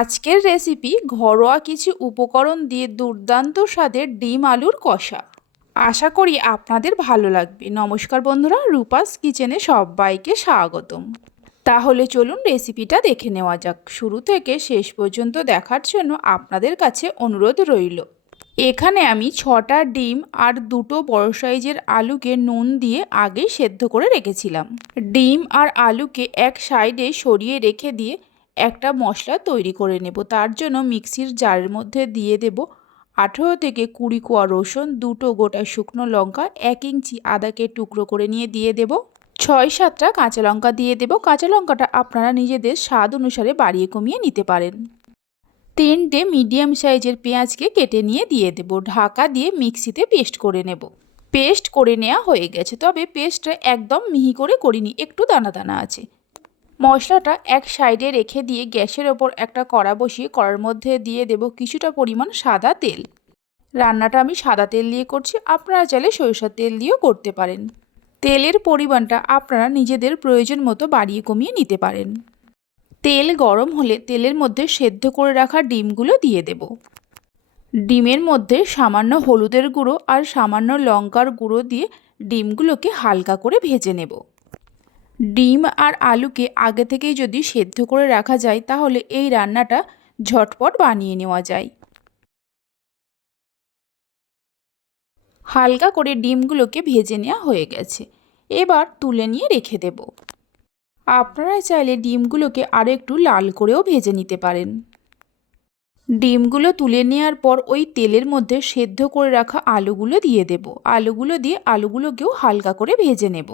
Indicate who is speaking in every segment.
Speaker 1: আজকের রেসিপি ঘরোয়া কিছু উপকরণ দিয়ে দুর্দান্ত স্বাদের ডিম আলুর কষা। আশা করি আপনাদের ভালো লাগবে। নমস্কার বন্ধুরা, রূপাস কিচেনে সবাইকে স্বাগতম। তাহলে চলুন রেসিপিটা দেখে নেওয়া যাক। শুরু থেকে শেষ পর্যন্ত দেখার জন্য আপনাদের কাছে অনুরোধ রইল। এখানে আমি ছটা ডিম আর দুটো বড় সাইজের আলুকে নুন দিয়ে আগেই সেদ্ধ করে রেখেছিলাম। ডিম আর আলুকে এক সাইডে সরিয়ে রেখে দিয়ে একটা মশলা তৈরি করে নেব। তার জন্য মিক্সির জারের মধ্যে দিয়ে দেব আঠেরো থেকে কুড়ি কোয়া রসুন, দুটো গোটা শুকনো লঙ্কা, এক ইঞ্চি আদাকে টুকরো করে নিয়ে দিয়ে দেব। ছয় সাতটা কাঁচা লঙ্কা দিয়ে দেব। কাঁচা লঙ্কাটা আপনারা নিজেদের স্বাদ অনুসারে বাড়িয়ে কমিয়ে নিতে পারেন। তিনটে মিডিয়াম সাইজের পেঁয়াজকে কেটে নিয়ে দিয়ে দেব। ঢাকা দিয়ে মিক্সিতে পেস্ট করে নেব। পেস্ট করে নেওয়া হয়ে গেছে। তবে পেস্টটা একদম মিহি করে করিনি। একটু দানা দানা আছে। মশলাটা এক সাইডে রেখে দিয়ে গ্যাসের ওপর একটা কড়া বসিয়ে কড়ার মধ্যে দিয়ে দেব কিছুটা পরিমাণ সাদা তেল। রান্নাটা আমি সাদা তেল দিয়ে করছি, আপনারা চাইলে সরিষার তেল দিয়েও করতে পারেন। তেলের পরিমাণটা আপনারা নিজেদের প্রয়োজন মতো বাড়িয়ে কমিয়ে নিতে পারেন। তেল গরম হলে তেলের মধ্যে সেদ্ধ করে রাখা ডিমগুলো দিয়ে দেব। ডিমের মধ্যে সামান্য হলুদের গুঁড়ো আর সামান্য লঙ্কার গুঁড়ো দিয়ে ডিমগুলোকে হালকা করে ভেজে নেব। ডিম আর আলুকে আগে থেকেই যদি সেদ্ধ করে রাখা যায়, তাহলে এই রান্নাটা ঝটপট বানিয়ে নেওয়া যায়। হালকা করে ডিমগুলোকে ভেজে নেওয়া হয়ে গেছে। এবার তুলে নিয়ে রেখে দেব। আপনারা চাইলে ডিমগুলোকে আরও একটু লাল করেও ভেজে নিতে পারেন। ডিমগুলো তুলে নেওয়ার পর ওই তেলের মধ্যে সেদ্ধ করে রাখা আলুগুলো দিয়ে দেব। আলুগুলো দিয়ে আলুগুলোকেও হালকা করে ভেজে নেব।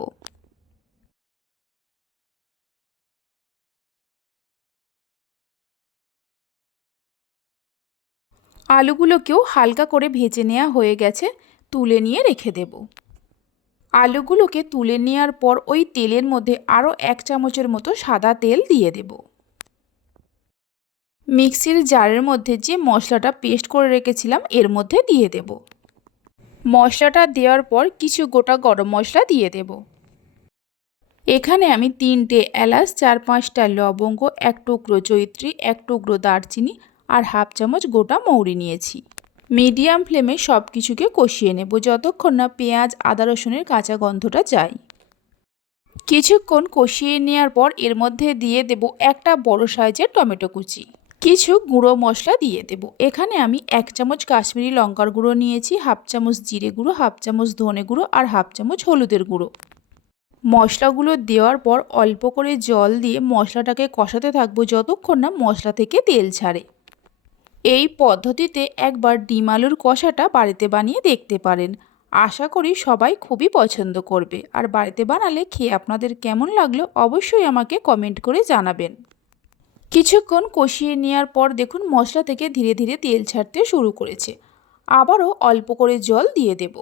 Speaker 1: আলুগুলোকেও হালকা করে ভেজে নেওয়া হয়ে গেছে, তুলে নিয়ে রেখে দেব। আলুগুলোকে তুলে নেওয়ার পর ওই তেলের মধ্যে আরও এক চামচের মতো সাদা তেল দিয়ে দেব। মিক্সির জারের মধ্যে যে মশলাটা পেস্ট করে রেখেছিলাম, এর মধ্যে দিয়ে দেব। মশলাটা দেওয়ার পর কিছু গোটা গরম মশলা দিয়ে দেব। এখানে আমি তিনটে এলাচ, চার পাঁচটা লবঙ্গ, এক টুকরো চৈত্রী এক টুকরো দারচিনি আর হাফ চামচ গোটা মৌরি নিয়েছি। মিডিয়াম ফ্লেমে সব কিছুকে কষিয়ে নেব যতক্ষণ না পেঁয়াজ, আদা রসুনের কাঁচা গন্ধটা যায়। কিছুক্ষণ কষিয়ে নেওয়ার পর এর মধ্যে দিয়ে দেব একটা বড় সাইজের টমেটো কুচি। কিছু গুঁড়ো মশলা দিয়ে দেব। এখানে আমি এক চামচ কাশ্মীরি লঙ্কার গুঁড়ো নিয়েছি, হাফ চামচ জিরে গুঁড়ো, হাফ চামচ ধনে গুঁড়ো আর হাফ চামচ হলুদের গুঁড়ো। মশলাগুলো দেওয়ার পর অল্প করে জল দিয়ে মশলাটাকে কষাতে থাকব যতক্ষণ না মশলা থেকে তেল ছাড়ে। এই পদ্ধতিতে একবার ডিম আলুর কষাটা বাড়িতে বানিয়ে দেখতে পারেন। আশা করি সবাই খুবই পছন্দ করবে। আর বাড়িতে বানালে খেয়ে আপনাদের কেমন লাগল অবশ্যই আমাকে কমেন্ট করে জানাবেন। কিছুক্ষণ কষিয়ে নেওয়ার পর দেখুন মশলা থেকে ধীরে ধীরে তেল ছাড়তে শুরু করেছে। আবারও অল্প করে জল দিয়ে দেব।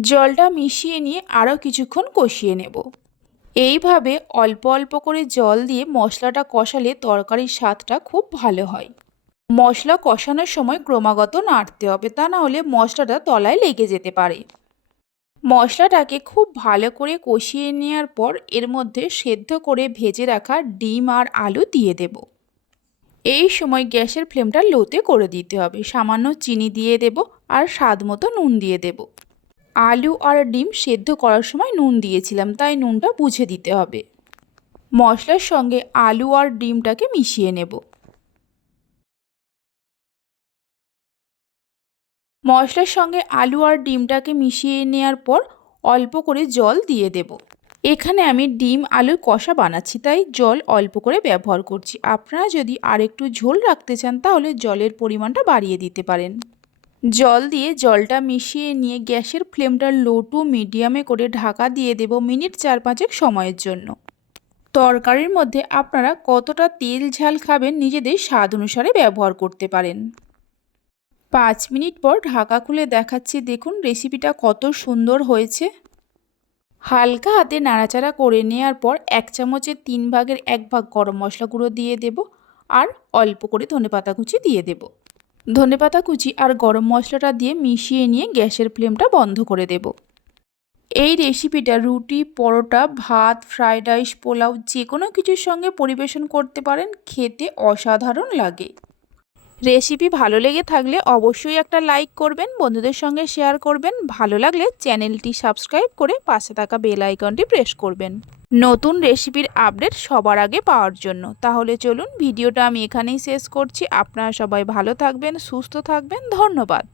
Speaker 1: জলটা মিশিয়ে নিয়ে আরও কিছুক্ষণ কষিয়ে নেব। এইভাবে অল্প অল্প করে জল দিয়ে মশলাটা কষালে তরকারির স্বাদটা খুব ভালো হয়। মশলা কষানোর সময় ক্রমাগত নাড়তে হবে। তা না হলে মশলাটা তলায় লেগে যেতে পারে। মশলাটাকে খুব ভালো করে কষিয়ে নেওয়ার পর এর মধ্যে সেদ্ধ করে ভেজে রাখা ডিম আর আলু দিয়ে দেব। এই সময় গ্যাসের ফ্লেমটা লোতে করে দিতে হবে। সামান্য চিনি দিয়ে দেব আর স্বাদ মতো নুন দিয়ে দেব। আলু আর ডিম সেদ্ধ করার সময় নুন দিয়েছিলাম, তাই নুনটা বুঝে দিতে হবে। মশলার সঙ্গে আলু আর ডিমটাকে মিশিয়ে নেব। মশলার সঙ্গে আলু আর ডিমটাকে মিশিয়ে নেওয়ার পর অল্প করে জল দিয়ে দেব। এখানে আমি ডিম আলুর কষা বানাচ্ছি, তাই জল অল্প করে ব্যবহার করছি। আপনারা যদি আর একটু ঝোল রাখতে চান, তাহলে জলের পরিমাণটা বাড়িয়ে দিতে পারেন। জল দিয়ে জলটা মিশিয়ে নিয়ে গ্যাসের ফ্লেমটা লো টু মিডিয়ামে করে ঢাকা দিয়ে দেব মিনিট চার পাঁচেক সময়ের জন্য। তরকারির মধ্যে আপনারা কতটা তেল ঝাল খাবেন, নিজেদের স্বাদ অনুসারে ব্যবহার করতে পারেন। পাঁচ মিনিট পর ঢাকা খুলে দেখাচ্ছি, দেখুন রেসিপিটা কত সুন্দর হয়েছে। হালকা হাতে নাড়াচাড়া করে নেওয়ার পর এক চামচের তিন ভাগের এক ভাগ গরম মশলা গুঁড়ো দিয়ে দেব আর অল্প করে ধনেপাতা কুচি দিয়ে দেব। ধনেপাতা কুচি আর গরম মশলাটা দিয়ে মিশিয়ে নিয়ে গ্যাসের ফ্লেমটা বন্ধ করে দেব। এই রেসিপিটা রুটি, পরোটা, ভাত ফ্রাইড রাইস পোলাও যে কোনো কিছুর সঙ্গে পরিবেশন করতে পারেন, খেতে অসাধারণ লাগে। রেসিপি ভালো লেগে থাকলে অবশ্যই একটা লাইক করবেন, বন্ধুদের সঙ্গে শেয়ার করবেন। ভালো লাগলে চ্যানেলটি সাবস্ক্রাইব করে পাশে থাকা বেল আইকনটি প্রেস করবেন। নতুন রেসিপির আপডেট সবার আগে পাওয়ার জন্য। তাহলে চলুন ভিডিওটা আমি এখানেই শেষ করছি। আপনারা সবাই ভালো থাকবেন, সুস্থ থাকবেন। ধন্যবাদ।